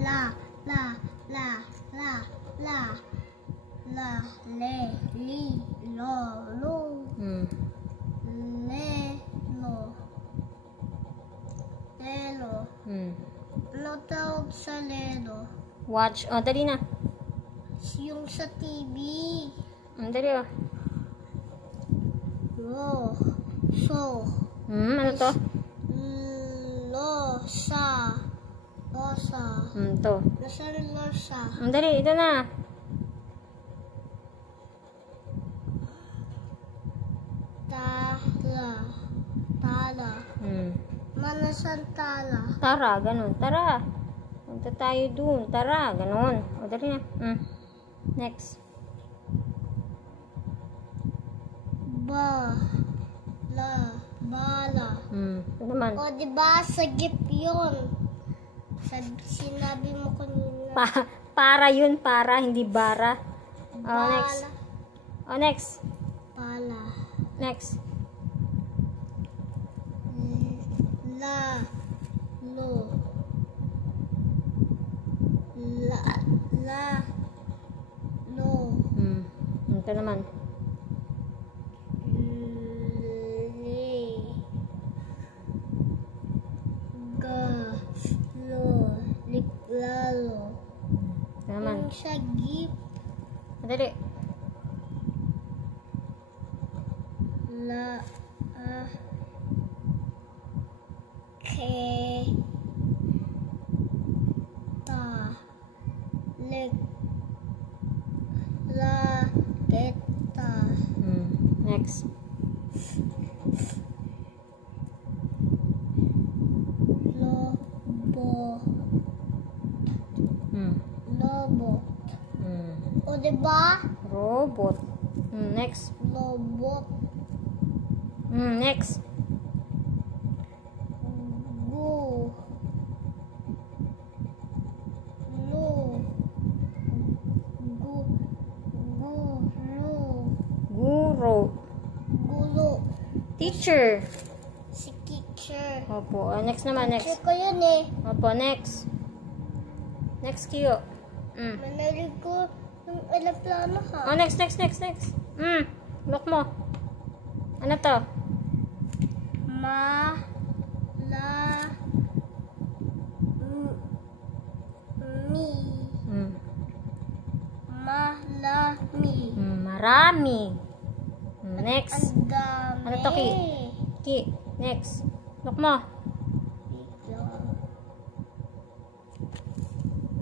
La, la, la, la, la. La, le, li, lo, lo. Le, lo. Lelo. Ano tawag sa lelo? Watch. Oh, dali na. Yung sa TV. Dali oh. Lo. So. Ano to? Losa. Losa. To. Nasaan losa? Dali, ito na. Tala. Tala. Manasan tala? Tara, ganun. Tara. Punta tayo dun. Tara, ganun. O, dali na. Next. Bala. Ito naman. O, diba? Sagip yun. Sinabi mo kanina. Para yun, para. Hindi bara. O, next. Bala. O, next. Pala. Next. La. Lo. La. Lo. Ito naman. Le. Ga. Lo. Liklalo. Ito naman. Yung sagip. Dali. La. Ke. Ta. Leg. La. Keta. Next. Lobo. Lobo. O, diba? Robot. Next. Lobo. Next. Gu. Lu. Guro. Gulo. Teacher. Si teacher. Opo. Next naman. Next. Teacher ko yun eh. Opo. Next. Next, Kiyo. Manalig ko yung aeroplano ha. Oh, next. Look mo. Ano to? Ma. La. Mi. Malami. Marami. Next. Ang dami. Ano to, Ki? Ki. Next. Look mo.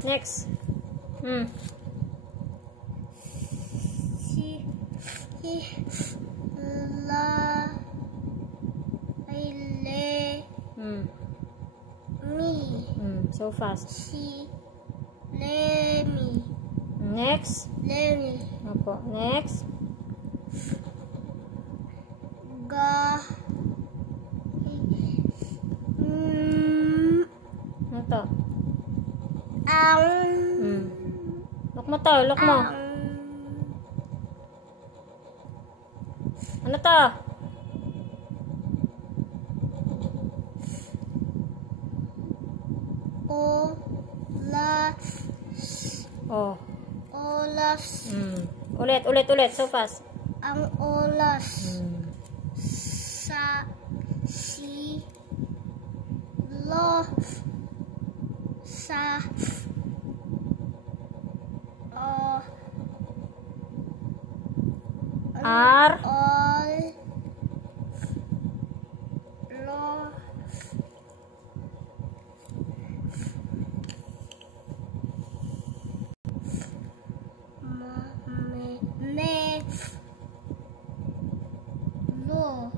Next. La. Ay, le. Mi. So fast. Si. Lemi. Next. Lemi. Opo. Next. Ga. Ano to? Ang. Look mo to. Look mo. Ano to? Olas. Oh. Olas. Ulit. So fast. Ang olas. Sa. Si. Lo. Sa. R. All. Lo. Me. Lo.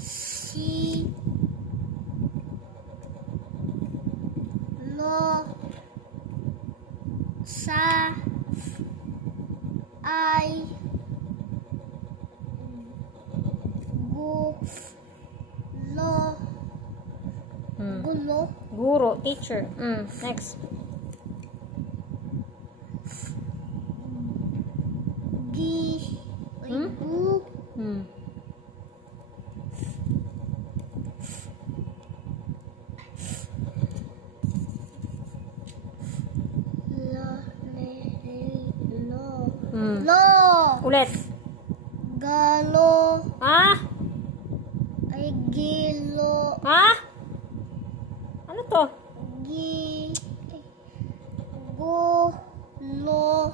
Si. Lo. Sa. Ay. Gu. Lo. Gulo. Guro. Teacher. Next. Gi. Gu. Lo. Ulit. Galo. Ha? Ay gilo. Ha? Ano to? Gulo.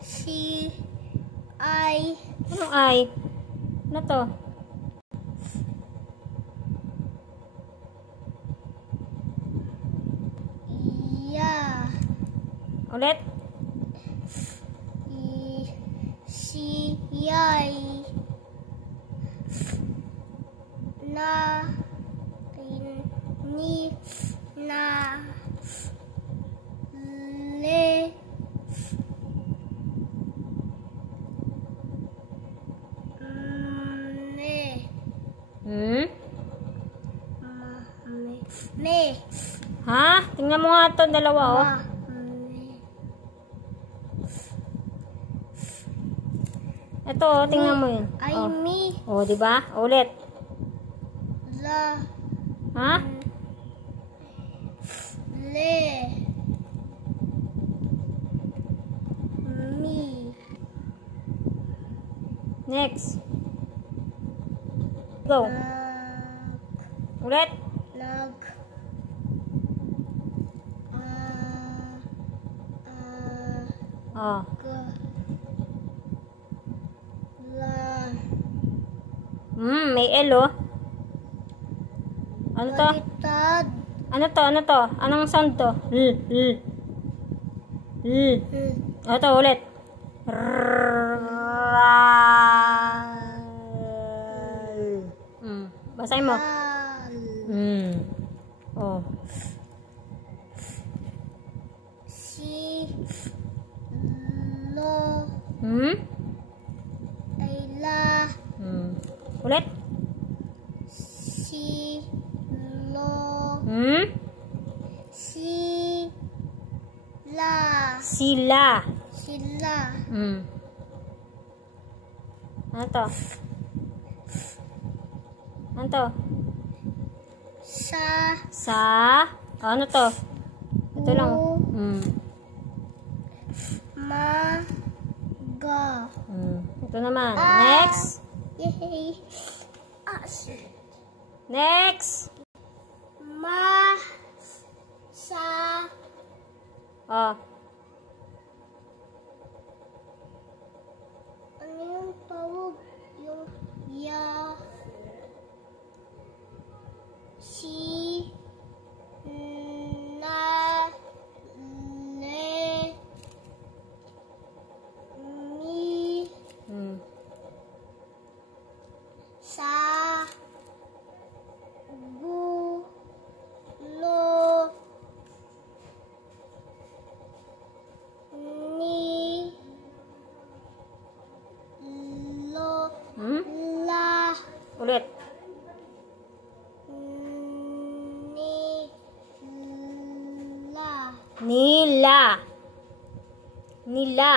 Si. Ay. Ano ay? Ano to? Ya. Ulit. Si. Yay. Na. Ni. Na. Le. Me. Hmm? Me. Ha? Tingnan mo nga to, dalawa, oh. Me. Ito, oh, tingnan mo yun. Ay Oh, mi. oh di ba? Ulit. La. Ha? Le. Mi. Next. Go. Ulit. Nag. Oh. La. May L, oh. Ano to? Balitad. Ano to? Ano to? Anong sound to? Ano to? Ulit. Basahin mo. Al. Oh. Si. Lo. Ay la. Ulit. Si. Lo. Si. La. Sila. Sila. Ano to? Ano to? Sa. Sa. Oh, ano to? Ito lang. Ma. Ga. Ito naman. Next. Yay. Shit. Next. Ma. Sa. Oh. Ano yung tawag? Yung ya. Si. Na. Le. Mi. Sa. Gu. Lo. Ni. Lo. La. Ulit. Ni. La. Nila. Nila.